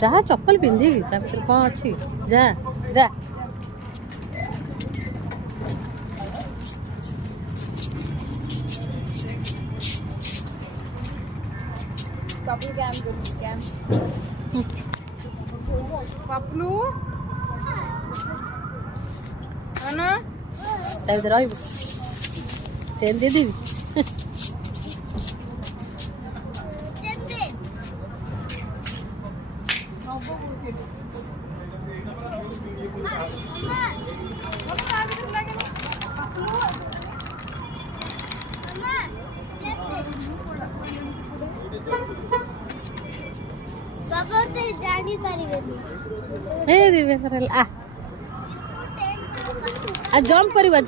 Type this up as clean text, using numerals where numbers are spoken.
जा चप्पल पिंधि जा भीतर कौन अच्छी जा जा पापलू ना रही चेन दे देवी बाबा तो जानी परिवेनी हे दिवे आ जंप करिवा